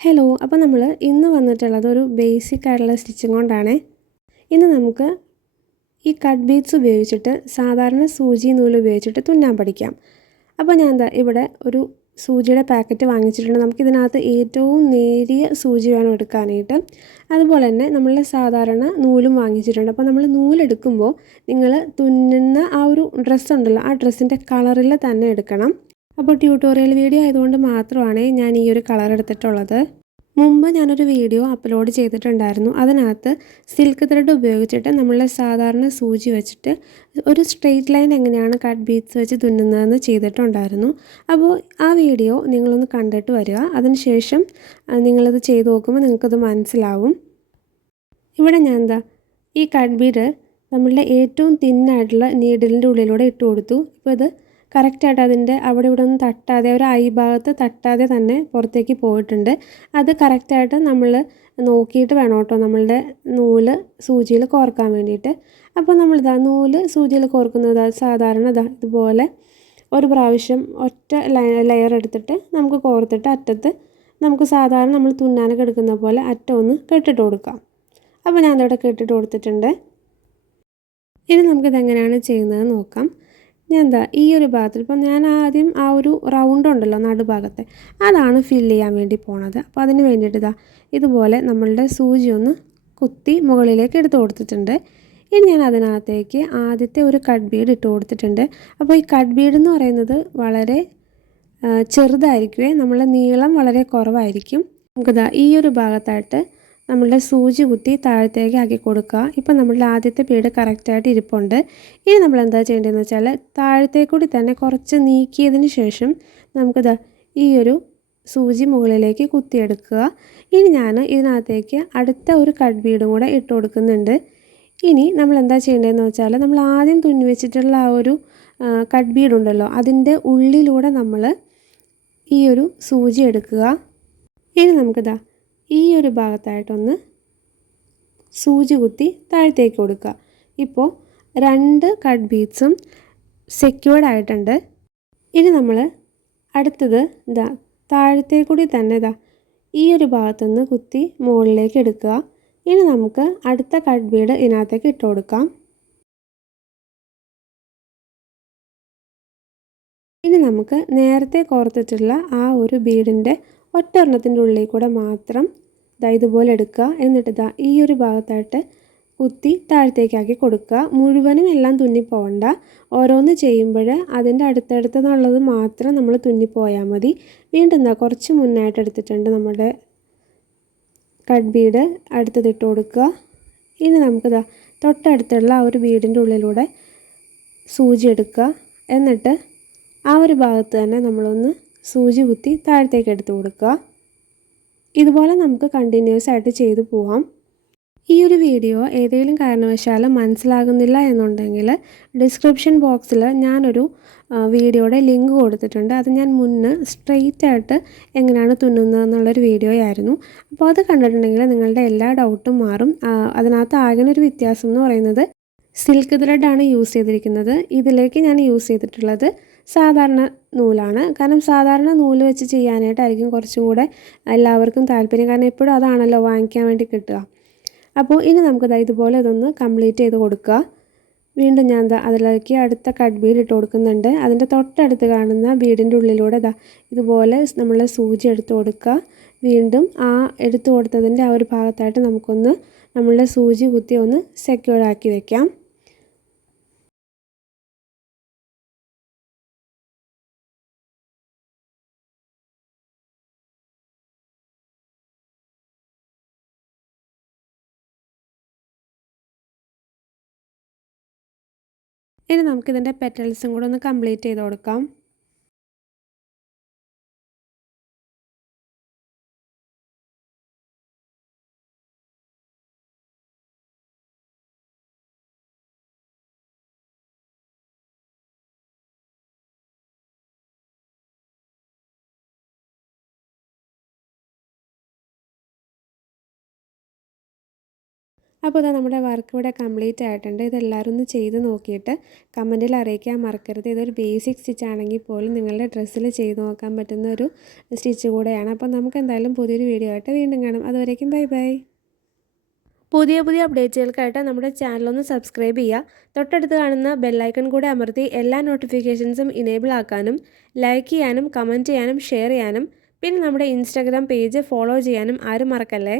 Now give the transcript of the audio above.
Hello അപ്പോൾ നമ്മൾ ഇന്ന് വന്നിട്ടുള്ളത് ഒരു ബേസിക് ആയിട്ടുള്ള സ്റ്റിച്ചിങ് കൊണ്ടാണ്. ഇന്ന് നമുക്ക് ഈ കട്ട് ബീഡ്സ് ഉപയോഗിച്ചിട്ട് സാധാരണ സൂചി നൂൽ ഉപയോഗിച്ചിട്ട് തുന്നാൻ പഠിക്കാം. അപ്പോൾ ഞാൻ എന്താ ഇവിടെ ഒരു സൂചിയുടെ പാക്കറ്റ് വാങ്ങിച്ചിട്ടുണ്ട്. നമുക്ക് ഇതിനകത്ത് ഏറ്റവും നേരിയ സൂചി വേണം എടുക്കാനായിട്ട്. അതുപോലെ തന്നെ നമ്മൾ സാധാരണ നൂലും വാങ്ങിച്ചിട്ടുണ്ട്. അപ്പോൾ നമ്മൾ നൂലെടുക്കുമ്പോൾ നിങ്ങൾ തുന്നുന്ന ആ ഒരു ഡ്രസ്സ് ഉണ്ടല്ലോ ആ ഡ്രസ്സിന്റെ കളറിൽ തന്നെ എടുക്കണം. അപ്പോൾ ട്യൂട്ടോറിയൽ വീഡിയോ ആയതുകൊണ്ട് മാത്രമാണ് ഞാൻ ഈ ഒരു കളർ എടുത്തിട്ടുള്ളത്. മുമ്പ് ഞാനൊരു വീഡിയോ അപ്ലോഡ് ചെയ്തിട്ടുണ്ടായിരുന്നു. അതിനകത്ത് സിൽക്ക് ത്രെഡ് ഉപയോഗിച്ചിട്ട് നമ്മളെ സാധാരണ സൂചി വെച്ചിട്ട് ഒരു സ്ട്രെയിറ്റ് ലൈൻ എങ്ങനെയാണ് കട്ട് ബീഡ്സ് വെച്ച് തുന്നുന്നതെന്ന് ചെയ്തിട്ടുണ്ടായിരുന്നു. അപ്പോൾ ആ വീഡിയോ നിങ്ങളൊന്ന് കണ്ടിട്ട് വരിക. അതിനുശേഷം നിങ്ങളത് ചെയ്ത് നോക്കുമ്പോൾ നിങ്ങൾക്കത് മനസ്സിലാവും. ഇവിടെ ഞാൻ എന്താ ഈ കട്ട് ബീഡ് നമ്മളുടെ ഏറ്റവും തിന്നായിട്ടുള്ള നീഡിലിന്റെ ഉള്ളിലൂടെ ഇട്ട് കൊടുത്തു. ഇപ്പോൾ ഇത് കറക്റ്റായിട്ട് അതിന്റെ അവിടെ ഇവിടെ ഒന്നും തട്ടാതെ ഒരു ഐ ഭാഗത്ത് തട്ടാതെ തന്നെ പുറത്തേക്ക് പോയിട്ടുണ്ട്. അത് കറക്റ്റായിട്ട് നമ്മൾ നോക്കിയിട്ട് വേണം കേട്ടോ നമ്മളുടെ നൂൽ സൂചിയിൽ കോർക്കാൻ വേണ്ടിയിട്ട്. അപ്പോൾ നമ്മളിതാ നൂൽ സൂചിയിൽ കോർക്കുന്നത് സാധാരണ ഇതാ ഇതുപോലെ ഒരു പ്രാവശ്യം ഒറ്റ ലെയർ എടുത്തിട്ട് നമുക്ക് കോർത്തിട്ട് അറ്റത്ത് നമുക്ക് സാധാരണ നമ്മൾ തുന്നാനൊക്കെ എടുക്കുന്ന പോലെ അറ്റം ഒന്ന് കെട്ടിട്ട് കൊടുക്കാം. അപ്പോൾ ഞാൻ കെട്ടിട്ട് കൊടുത്തിട്ടുണ്ട്. ഇനി നമുക്കിതെങ്ങനെയാണ് ചെയ്യുന്നത് നോക്കാം. ഞാൻ എന്താ ഈ ഒരു ഭാഗത്തിൽ ഇപ്പം ഞാൻ ആദ്യം ആ ഒരു റൗണ്ട് ഉണ്ടല്ലോ നടുഭാഗത്തെ അതാണ് ഫിൽ ചെയ്യാൻ വേണ്ടി പോണത്. അപ്പോൾ അതിന് വേണ്ടിയിട്ട് ഇതാ ഇതുപോലെ നമ്മളുടെ സൂചി ഒന്ന് കുത്തി മുകളിലേക്ക് എടുത്ത് കൊടുത്തിട്ടുണ്ട്. ഇനി ഞാൻ അതിനകത്തേക്ക് ആദ്യത്തെ ഒരു കട്ട് ബീഡ് ഇട്ട് കൊടുത്തിട്ടുണ്ട്. അപ്പോൾ ഈ കട്ട് ബീഡ് എന്ന് പറയുന്നത് വളരെ ചെറുതായിരിക്കുമേ നമ്മളുടെ നീളം വളരെ കുറവായിരിക്കും. നമുക്കിതാ ഈ ഒരു ഭാഗത്തായിട്ട് നമ്മളുടെ സൂചി കുത്തി താഴത്തേക്ക് ആക്കി കൊടുക്കുക. ഇപ്പം നമ്മളുടെ ആദ്യത്തെ പീഡ് കറക്റ്റായിട്ട് ഇരിപ്പുണ്ട്. ഇനി നമ്മൾ എന്താ ചെയ്യേണ്ടതെന്ന് വെച്ചാൽ താഴത്തേക്കൂടി തന്നെ കുറച്ച് നീക്കിയതിന് ശേഷം നമുക്കിത് ഈ ഒരു സൂചി മുകളിലേക്ക് കുത്തിയെടുക്കുക. ഇനി ഞാൻ ഇതിനകത്തേക്ക് അടുത്ത ഒരു കട്ട് ബീഡും കൂടെ ഇട്ട് കൊടുക്കുന്നുണ്ട്. ഇനി നമ്മൾ എന്താ ചെയ്യേണ്ടതെന്ന് വെച്ചാൽ നമ്മൾ ആദ്യം തുന്നി വെച്ചിട്ടുള്ള ആ ഒരു കട്ട് ബീഡ് ഉണ്ടല്ലോ അതിന്റെ ഉള്ളിലൂടെ നമ്മൾ ഈ ഒരു സൂചി എടുക്കുക. ഇനി നമുക്കിതാ ഈ ഒരു ഭാഗത്തായിട്ടൊന്ന് സൂചി കുത്തി താഴത്തേക്ക് കൊടുക്കുക. ഇപ്പോൾ രണ്ട് കട്ട് ബീഡ്സും സെക്യൂർഡ് ആയിട്ടുണ്ട്. ഇനി നമ്മൾ അടുത്തത് ഇതാ താഴത്തേക്കൂടി തന്നെ ഇതാ ഈ ഒരു ഭാഗത്തുനിന്ന് കുത്തി മുകളിലേക്ക് എടുക്കുക. ഇനി നമുക്ക് അടുത്ത കട്ട് ബീഡ് ഇതിനകത്തേക്ക് ഇട്ട് കൊടുക്കാം. ഇനി നമുക്ക് നേരത്തെ കോർത്തിട്ടുള്ള ആ ഒരു ബീഡിന്റെ ഒറ്റൊരെണ്ണത്തിന്റെ ഉള്ളിൽ കൂടെ മാത്രം ഇതാ ഇതുപോലെ എടുക്കുക. എന്നിട്ട് ഇതാ ഈ ഒരു ഭാഗത്തായിട്ട് കുത്തി താഴത്തേക്കാക്കി കൊടുക്കുക. മുഴുവനും എല്ലാം തുന്നിപ്പോകണ്ട ഓരോന്ന് ചെയ്യുമ്പോൾ അതിന്റെ അടുത്തടുത്തെന്നുള്ളത് മാത്രം നമ്മൾ തുന്നിപ്പോയാൽ മതി. വീണ്ടും എന്താ കുറച്ച് മുന്നായിട്ട് എടുത്തിട്ടുണ്ട് നമ്മുടെ കട്ട് ബീഡ്. അടുത്തതിട്ട് കൊടുക്കുക. ഇനി നമുക്കിതാ തൊട്ടടുത്തുള്ള ആ ഒരു ബീഡിന്റെ ഉള്ളിലൂടെ സൂചി എടുക്കുക. എന്നിട്ട് ആ ഒരു ഭാഗത്ത് തന്നെ നമ്മളൊന്ന് സൂചി കുത്തി താഴത്തേക്ക് എടുത്ത് കൊടുക്കുക. ഇതുപോലെ നമുക്ക് കണ്ടിന്യൂസ് ആയിട്ട് ചെയ്തു പോവാം. ഈ ഒരു വീഡിയോ ഏതെങ്കിലും കാരണവശാലും മനസ്സിലാകുന്നില്ല എന്നുണ്ടെങ്കിൽ ഡിസ്ക്രിപ്ഷൻ ബോക്സിൽ ഞാനൊരു വീഡിയോയുടെ ലിങ്ക് കൊടുത്തിട്ടുണ്ട്. അത് ഞാൻ മുന്ന് സ്ട്രെയിറ്റ് ആയിട്ട് എങ്ങനെയാണ് തുന്നുന്നത് എന്നുള്ളൊരു വീഡിയോ ആയിരുന്നു. അപ്പോൾ അത് കണ്ടിട്ടുണ്ടെങ്കിൽ നിങ്ങളുടെ എല്ലാ ഡൗട്ടും മാറും. അതിനകത്ത് ആകെ ഒരു വ്യത്യാസം എന്ന് പറയുന്നത് സിൽക്ക് ത്രെഡാണ് യൂസ് ചെയ്തിരിക്കുന്നത്. ഇതിലേക്ക് ഞാൻ യൂസ് ചെയ്തിട്ടുള്ളത് സാധാരണ നൂലാണ്. കാരണം സാധാരണ നൂൽ വെച്ച് ചെയ്യാനായിട്ടായിരിക്കും കുറച്ചും കൂടെ എല്ലാവർക്കും താല്പര്യം. കാരണം എപ്പോഴും അതാണല്ലോ വാങ്ങിക്കാൻ വേണ്ടി കിട്ടുക. അപ്പോൾ ഇനി നമുക്കത് ഇതുപോലെ ഇതൊന്ന് കംപ്ലീറ്റ് ചെയ്ത് കൊടുക്കുക. വീണ്ടും ഞാൻ അതിലേക്ക് അടുത്ത കട്ട് ബീഡ് ഇട്ട് കൊടുക്കുന്നുണ്ട്. അതിന്റെ തൊട്ടടുത്ത് കാണുന്ന ബീഡിന്റെ ഉള്ളിലൂടെ ഇതാ ഇതുപോലെ നമ്മൾ സൂചി എടുത്ത് കൊടുക്കുക. വീണ്ടും ആ എടുത്തു കൊടുത്തതിന്റെ ആ ഒരു ഭാഗത്തായിട്ട് നമുക്കൊന്ന് നമ്മളുടെ സൂചി കുത്തി ഒന്ന് സെക്യൂർഡ് ആക്കി വെക്കാം. ഇനി നമുക്കിതിന്റെ പെറ്റൽസും കൂടെ ഒന്ന് കംപ്ലീറ്റ് ചെയ്ത് കൊടുക്കാം. അപ്പോൾ ഇതാ നമ്മുടെ വർക്ക് ഇവിടെ കംപ്ലീറ്റ് ആയിട്ടുണ്ട്. ഇതെല്ലാവരും ഒന്ന് ചെയ്ത് നോക്കിയിട്ട് കമന്റിൽ അറിയിക്കാൻ മറക്കരുത്. ഇതൊരു ബേസിക് സ്റ്റിച്ച് ആണെങ്കിൽ പോലും നിങ്ങളുടെ ഡ്രസ്സിൽ ചെയ്ത് നോക്കാൻ പറ്റുന്ന ഒരു സ്റ്റിച്ച് കൂടെയാണ്. അപ്പോൾ നമുക്ക് എന്തായാലും പുതിയൊരു വീഡിയോ ആയിട്ട് വീണ്ടും കാണാം. അതുവരേക്കും ബൈ ബൈ പുതിയ പുതിയ അപ്ഡേറ്റുകൾക്കായിട്ട് നമ്മുടെ ചാനലൊന്ന് സബ്സ്ക്രൈബ് ചെയ്യുക. തൊട്ടടുത്ത് കാണുന്ന ബെല്ലൈക്കൺ കൂടെ അമർത്തി എല്ലാ നോട്ടിഫിക്കേഷൻസും ഇനേബിൾ ആക്കാനും ലൈക്ക് ചെയ്യാനും കമന്റ് ചെയ്യാനും ഷെയർ ചെയ്യാനും പിന്നെ നമ്മുടെ ഇൻസ്റ്റാഗ്രാം പേജ് ഫോളോ ചെയ്യാനും ആരും മറക്കല്ലേ?